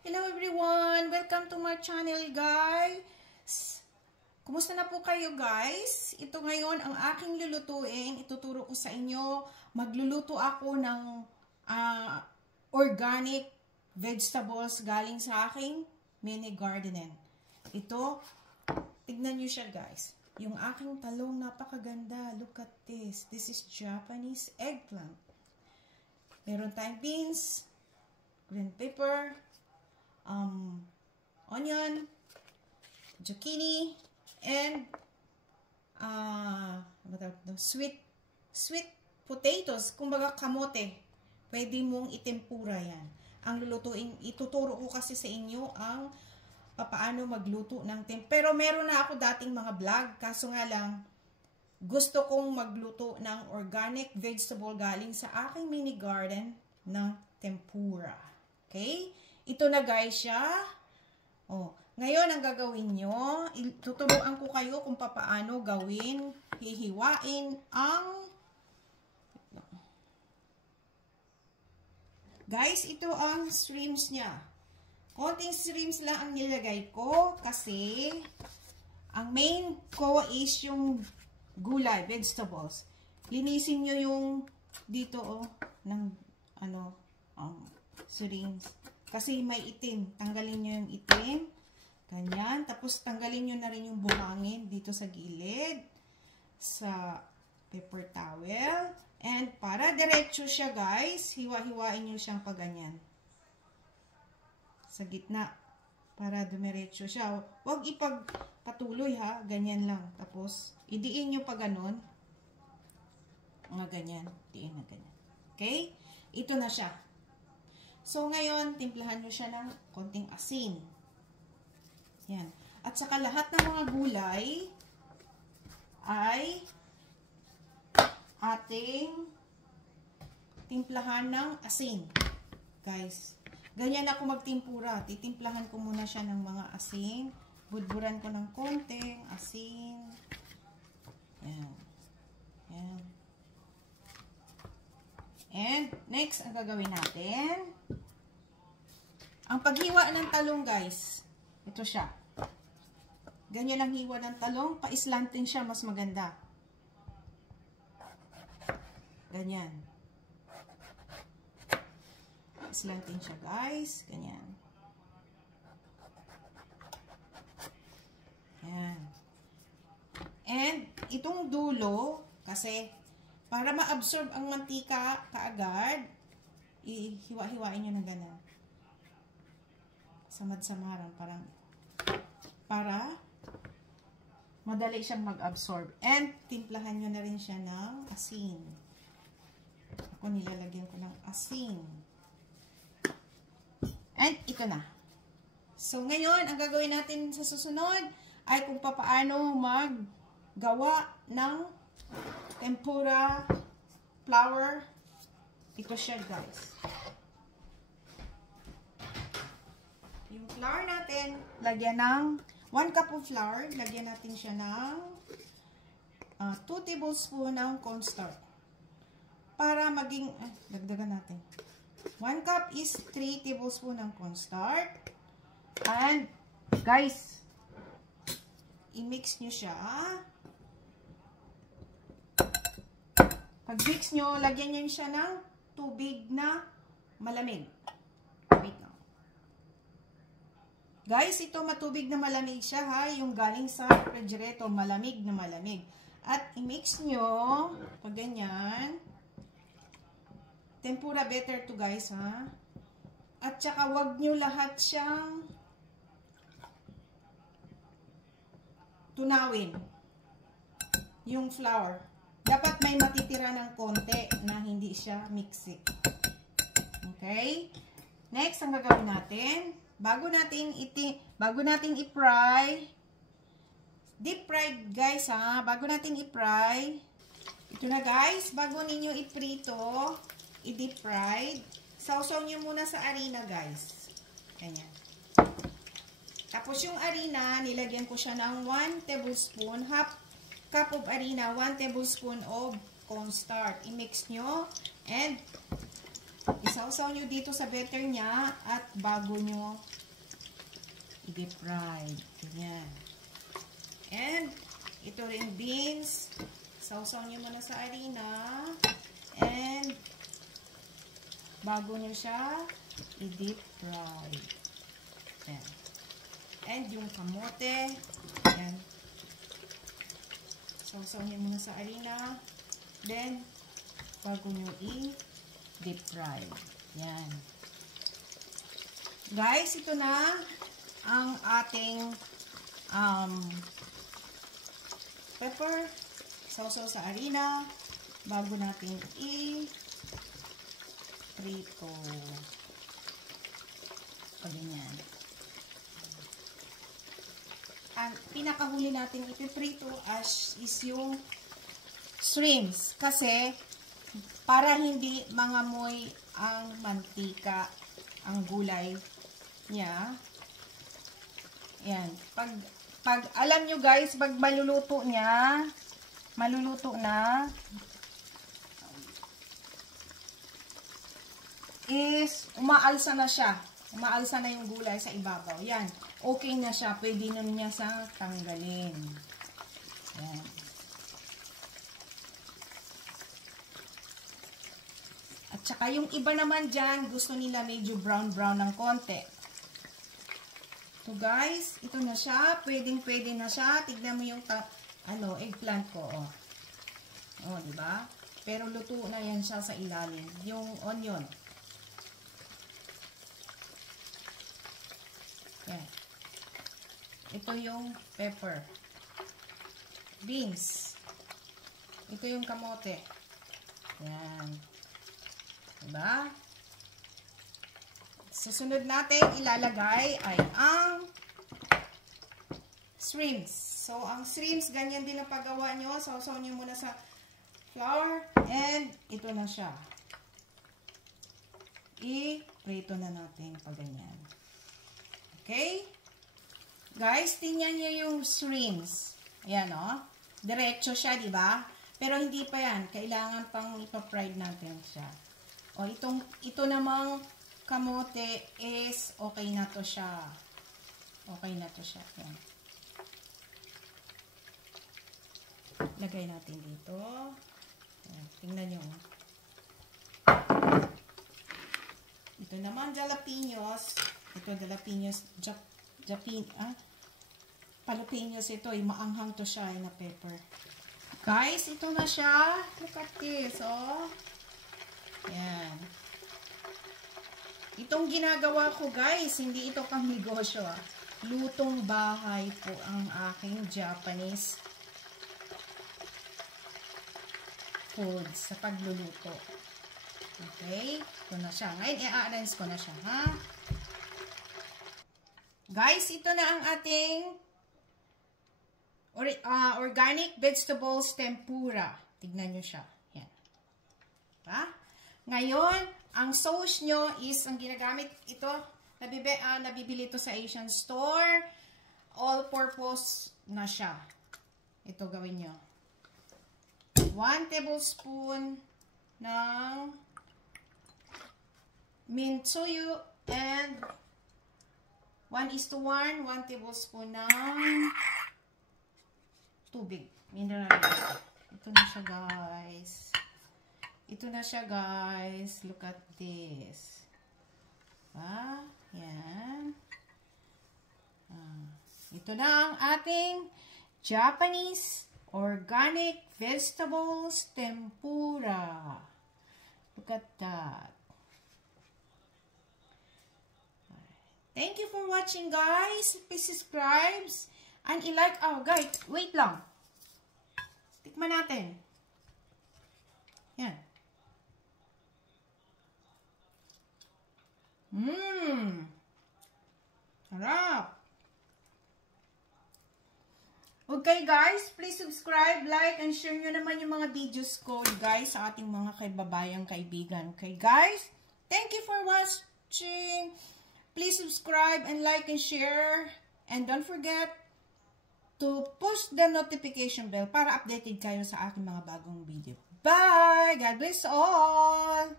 Hello everyone! Welcome to my channel guys! Kumusta na po kayo guys? Ito ngayon ang aking lulutuin. Ituturo ko sa inyo. Magluluto ako ng organic vegetables galing sa aking mini garden. Ito, tignan nyo siya guys. Yung aking talong napakaganda. Look at this. This is Japanese eggplant. Meron tayong beans, green pepper, onion, zucchini, and sweet potatoes, kumbaga kamote. Pwede mong itempura yan. Ang lulutuin, ituturo ko kasi sa inyo ang paano magluto ng pero meron na ako dating mga vlog, kaso nga lang gusto kong magluto ng organic vegetable galing sa aking mini garden na tempura. Okay? Ito na guys siya. Oh, ngayon ang gagawin nyo, tuturuan ko kayo kung paano gawin, hihiwain ang guys, ito ang shrimps niya. Konting shrimps lang ang nilagay ko kasi ang main ko is yung gulay, vegetables. Linisin nyo yung dito ng shrimps. Kasi may itim. Tanggalin nyo yung itim. Ganyan. Tapos tanggalin nyo na rin yung buhangin dito sa gilid. Sa paper towel. And para diretso siya guys, hiwa-hiwain nyo siyang paganyan. Sa gitna. Para dumiretso siya. Huwag ipagpatuloy ha. Ganyan lang. Tapos idiin nyo pa ganon. Mga ganyan. Diin na ganyan. Okay? Ito na siya. So, ngayon, timplahan nyo siya ng konting asin. Yan. At saka lahat ng mga gulay ay ating timplahan ng asin. Guys, ganyan ako magtimpura. Titimplahan ko muna siya ng mga asin. Budburan ko ng konting asin. Yan. Yan. And, next, ang gagawin natin, ang paghiwa ng talong, guys. Ito siya. Ganyan lang hiwa ng talong. Pa-slanting siya, mas maganda. Ganyan. Pa-slanting siya, guys. Ganyan. Yan. And, itong dulo, kasi, para ma-absorb ang mantika kaagad, ihiwa-hiwain nyo ng ganun. Samad-samaran, parang, para madali siyang mag-absorb. And, timplahan nyo na rin siya ng asin. Ako nilalagyan ko ng asin. And, ito na. So, ngayon, ang gagawin natin sa susunod, ay kung paano maggawa ng tempura flour. Ito siya guys. Yung flour natin, lagyan ng 1 cup of flour, lagyan natin siya ng 2 tablespoon ng cornstarch. Para maging, dagdagan natin. 1 cup is 3 tablespoon ng cornstarch. And, guys, i-mix nyo siya. Pag-mix nyo, lagyan nyo siya ng tubig na malamig. Wait lang. Guys, ito matubig na malamig siya ha. Yung galing sa refrigerator, malamig na malamig. At i-mix nyo, pag ganyan. Tempura better to guys ha. At saka wag nyo lahat siyang tunawin. Yung flour. Dapat may matitira ng konti na hindi siya mixy. Okay? Next, ang gagawin natin, bago natin i-fry, deep fried guys ha, bago natin i-fry, ito na guys, bago ninyo i-prito, i-deep fried, sausaw nyo muna sa harina guys. Ganyan. Tapos yung harina, nilagyan ko siya ng 1 tablespoon, half cup of harina, 1 tablespoon of cornstarch. I-mix nyo. And, Isawsaw nyo dito sa batter niya at bago nyo i-deep fry. Ganyan. And, ito rin beans. Sausaw nyo muna sa harina. And, bago nyo siya i-deep fry. Ayan. And, yung kamote. Ayan. Sausaw nyo muna sa harina. Then, bago nyo i-deep fry. Ayan. Guys, ito na ang ating pepper, sausaw sa harina, bago natin i-prito. Ganyan. Ang pinakahuli natin ipiprito is yung shrimps. Kasi, para hindi mangamoy ang mantika, ang gulay niya. Yan. Pag alam nyo guys, pag maluluto na, is umaalsa na siya. Umaalsa na yung gulay sa ibabaw. Yan. Okay na siya. Pwede na niya sa tanggalin. Yan. At saka yung iba naman dyan, gusto nila medyo brown-brown ng konti. So guys, ito na siya. Pwedeng-pwede na siya. Tignan mo yung eggplant ko. Oh, di ba? Pero luto na yan siya sa ilalim. Yung onion. Yan. Ito yung pepper. Beans. Ito yung kamote. Yan. Diba? Susunod natin ilalagay ay ang shrimps. So, ang shrimps, ganyan din ang paggawa nyo. Sausaw nyo muna sa flour. And, ito na siya. I-prito na natin pag ganyan. Okay? Guys, tingnan nyo yung shrimps. Ayan, o. Diretso siya, diba? Pero hindi pa yan. Kailangan pang ipa-fried natin siya. O, ito namang kamote is okay na to siya. Okay na to siya. Yan. Lagay natin dito. Yan. Tingnan nyo. Ito naman jalapenos. Ito jalapenos. Jalapenos ito. Maanghang to siya na pepper. Guys, ito na siya. Look at this. Oh. Yan. Itong ginagawa ko guys, hindi ito pang negosyo. Lutong bahay po ang aking Japanese food sa pagluluto. Okay? Ito na siya. Ngayon, i-arrange ko na siya, ha? Guys, ito na ang ating organic vegetables tempura. Tignan nyo siya. Yan. Ha? Ngayon, ang sauce nyo is, ang ginagamit ito, nabibili ito sa Asian store. All-purpose na siya. Ito gawin nyo. 1 tablespoon ng Mintsuyu and 1:1, 1 tablespoon ng tubig. Mineral water. Ito na siya guys. Ito na siya, guys. Look at this. Yan. Ito na ang ating Japanese organic vegetables tempura. Look at that. Thank you for watching, guys. Please subscribe and i-like. Oh, guys, wait lang. Tikman natin. Yan. Harap. Okay guys, please subscribe, like, and share nyo naman yung mga videos ko guys sa ating mga kaibabayang kaibigan. Okay guys, thank you for watching. Please subscribe and like and share. And don't forget to push the notification bell para updated kayo sa aking mga bagong video. Bye! God bless all!